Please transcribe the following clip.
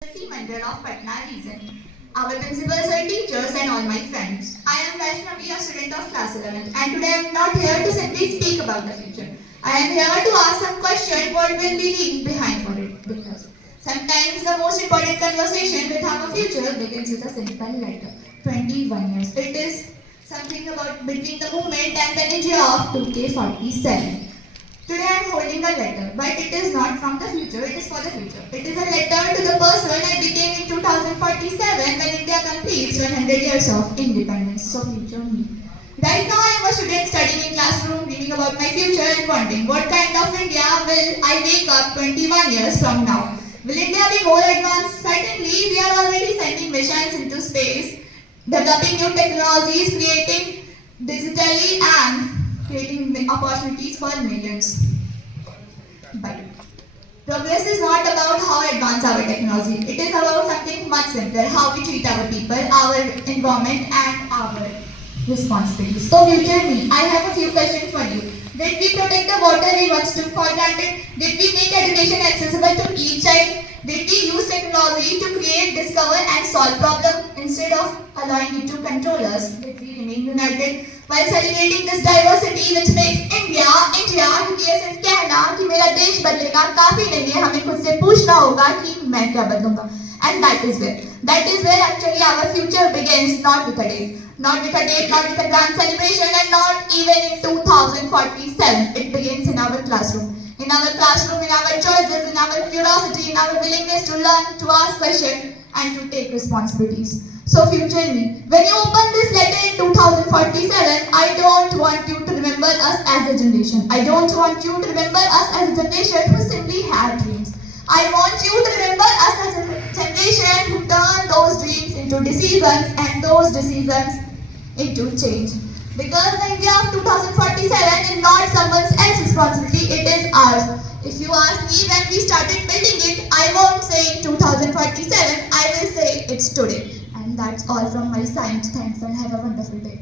Mandal of Patna region. Our principals and teachers and all my friends. I am Vaishnavi, a student of class 11th, and today I am not here to simply speak about the future. I am here to ask some question what will be leaving behind for it. Because sometimes the most important conversation with our future begins with a simple letter. 21 years. It is something about between the moment and the India of 2K47. Today I am holding a letter, but it is not from the future, it is for the future. It is a letter to the person I became in 2047 when India completes 100 years of independence. So future me. Right now I am a student studying in classroom, reading about my future and wondering what kind of India will I wake up 21 years from now. Will India be more advanced? Certainly, we are already sending missions into space, developing new technologies, creating digitally and creating opportunities for millions. But progress is not about how advanced our technology. It is about something much simpler, how we treat our people, our environment and our responsibilities. So future me, I have a few questions for you. Did we protect the water we once took for granted? Did we make education accessible to each child? Did we use technology to create, discover and solve problems instead of allowing it to control us? Did we remain united while celebrating this diversity which makes India, US and Canada कि मेरा देश बदलेगा काफी नहीं है हमें खुद से पूछना होगा कि मैं क्या बदलूंगा. And that is where actually our future begins, not with a date, not with a date, not with a grand celebration, and not even in 2047. It begins in our classroom. In our classroom, in our choices, in our curiosity, in our willingness to learn, to ask questions, and to take responsibilities. So future me, when you open this letter in 2047, I don't want you to remember us as a generation. I don't want you to remember us as a generation who simply had dreams. I want you to remember us as a generation who turned those dreams into decisions and those decisions into change. Because the India of 2047 is not someone else's responsibility, it is ours. If you ask me when we started building it, I won't say 2047, I will say it's today. And that's all from my side. Thanks and have a wonderful day.